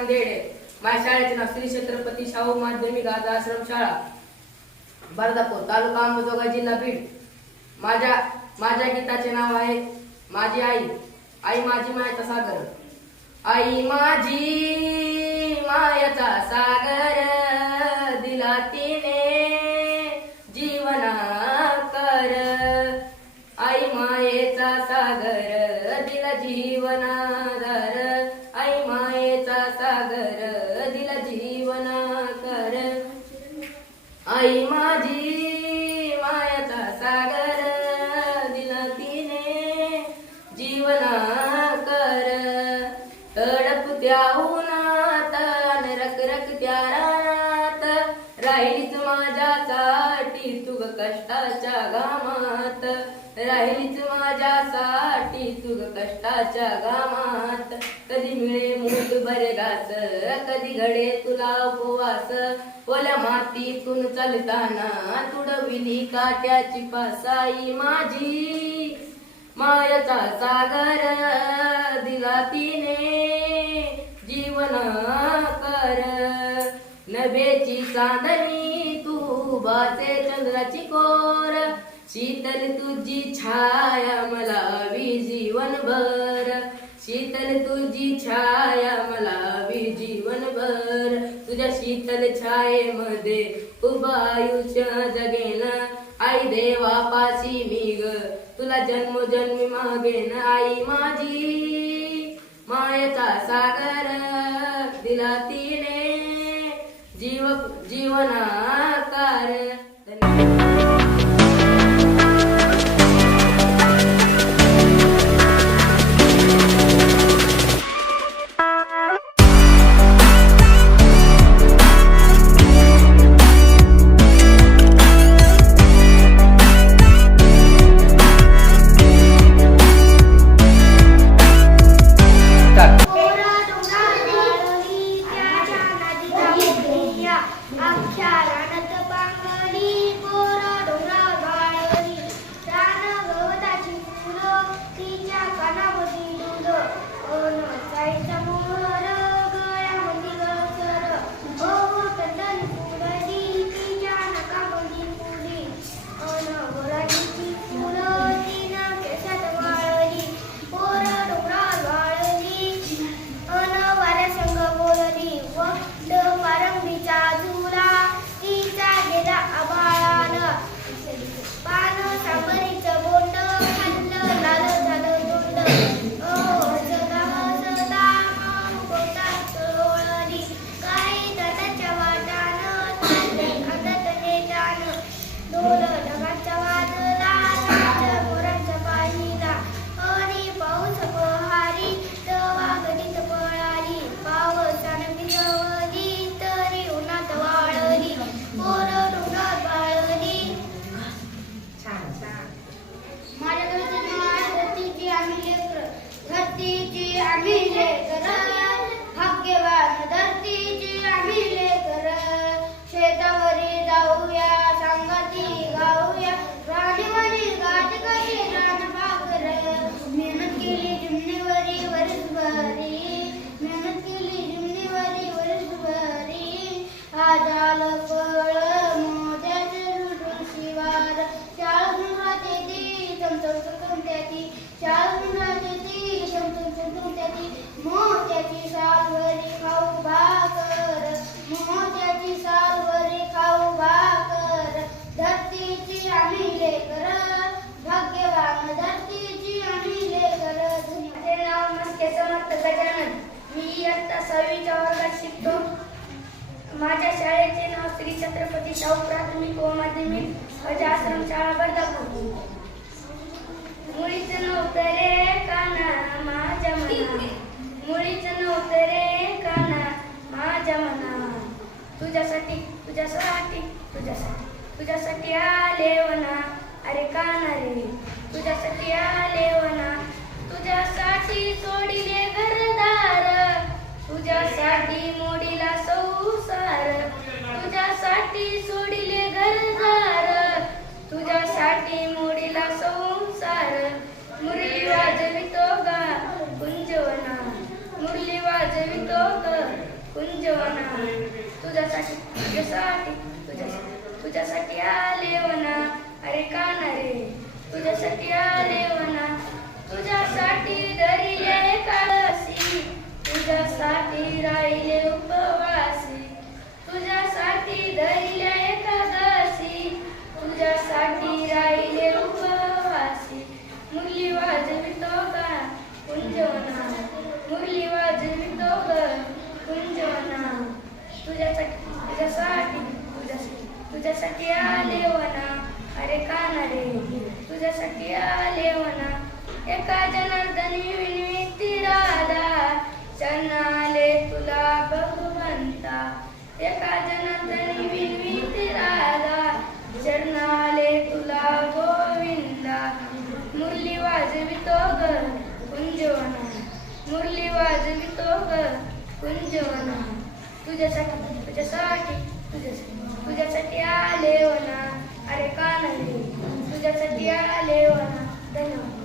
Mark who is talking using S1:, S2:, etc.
S1: नांदेड माझ्या शाळेचे नाव श्री छत्रपती शाहू माध्यमिक आज आश्रम शाळा. बर्दापूर तालुका अंबेजोगाई जिल्हा बीड. माझ्या माझ्या गीताचे नाव आहे माझी आई. आई माझी मायाचा सागर. आई माझी मायाचा सागर. आई माझी मायाचा सागर दिला तिने जीवना कर. तडपत्या उन्हात रक रखरखत्या रानात राहिलीच माझ्यासाठी तुग कष्टाच्या घामात. राहिलीच माझ्या कष्टाच्या घामात कधी मिळे मूठ बरे घास कधी घडे तुला उपवास. ओल्या मातीतून चालताना तुडविली काट्याची पासाई माझी. मायाचा सागर दिला तिने जीवन कर. नभेची चांदणी तू बाचे चंद्राची कोर. शीतल तुझी छाया मला हवी जीवनभर. शीतल तुझी छाया मला हवी जीवनभर. तुझ्या शीतल छायेमध्ये उभं आयुष्य जगेन आई देवा पाशी मी ग तुला जन्मोजन्मी मागेन आई माझी. मायेचा सागर दिला तिने. जीव जीवनाकार.
S2: अख्ख्या रानात पांगली सहावीच्या वर्गात शिकतो. माझ्या शाळेचे नाव श्री छत्रपती शाहू प्राथमिक व माध्यमिक माझ्या आश्रम शाळा बर्दापूर. मुळीच नव्हतं रे काना माझ्या मना मुळीच नव्हतं रे काना माझ्या मना तुझ्यासाठी तुझ्यासाठी तुझ्यासाठी तुझ्यासाठी आले वना. अरे काना रे तुझ्यासाठी आले वना तुझ्यासाठी सोडिले घरदार तुझ्यासाठी मोडीला संसार तुझ्यासाठी सोडिले घरदार तुझ्यासाठी मोडीला संसार मुरली वाजवितो गा कुंजवना तुझ्यासाठी तुझ्यासाठी तुझ्यासाठी. तुझ्यासाठी आले वना अरे काना रे तुझ्यासाठी आले वना तुझ्यासाठी धरिले काळसी तुझ्यासाठी राहिले उपवासी तुझ्यासाठी धरिले एकादशी तुझ्यासाठी राहिले उपवासी मुरली वाजवितो का कुंजवना मुरली वाजवितो ग कुंजवना तुझ्यासाठी तुझ्यासाठी तुझ्यासाठी तुझ्यासाठी आले वना. अरे काना रे तुझ्यासाठी आले वना. एका जनार्दनी विनविती राधा चरणाले तुला भगवंता एका जनार्दनी विनविती राधा चरणाले तुला गोविंदा. मुरली वाजवितो ग कुंजवना. मुरली वाजवितो ग कुंजवना. तुझ्यासाठी तुझ्यासाठी तुझ्यासाठी तुझ्यासाठी आले वना अरे का नाही तुझ्यासाठी आले वना धन्यवाद.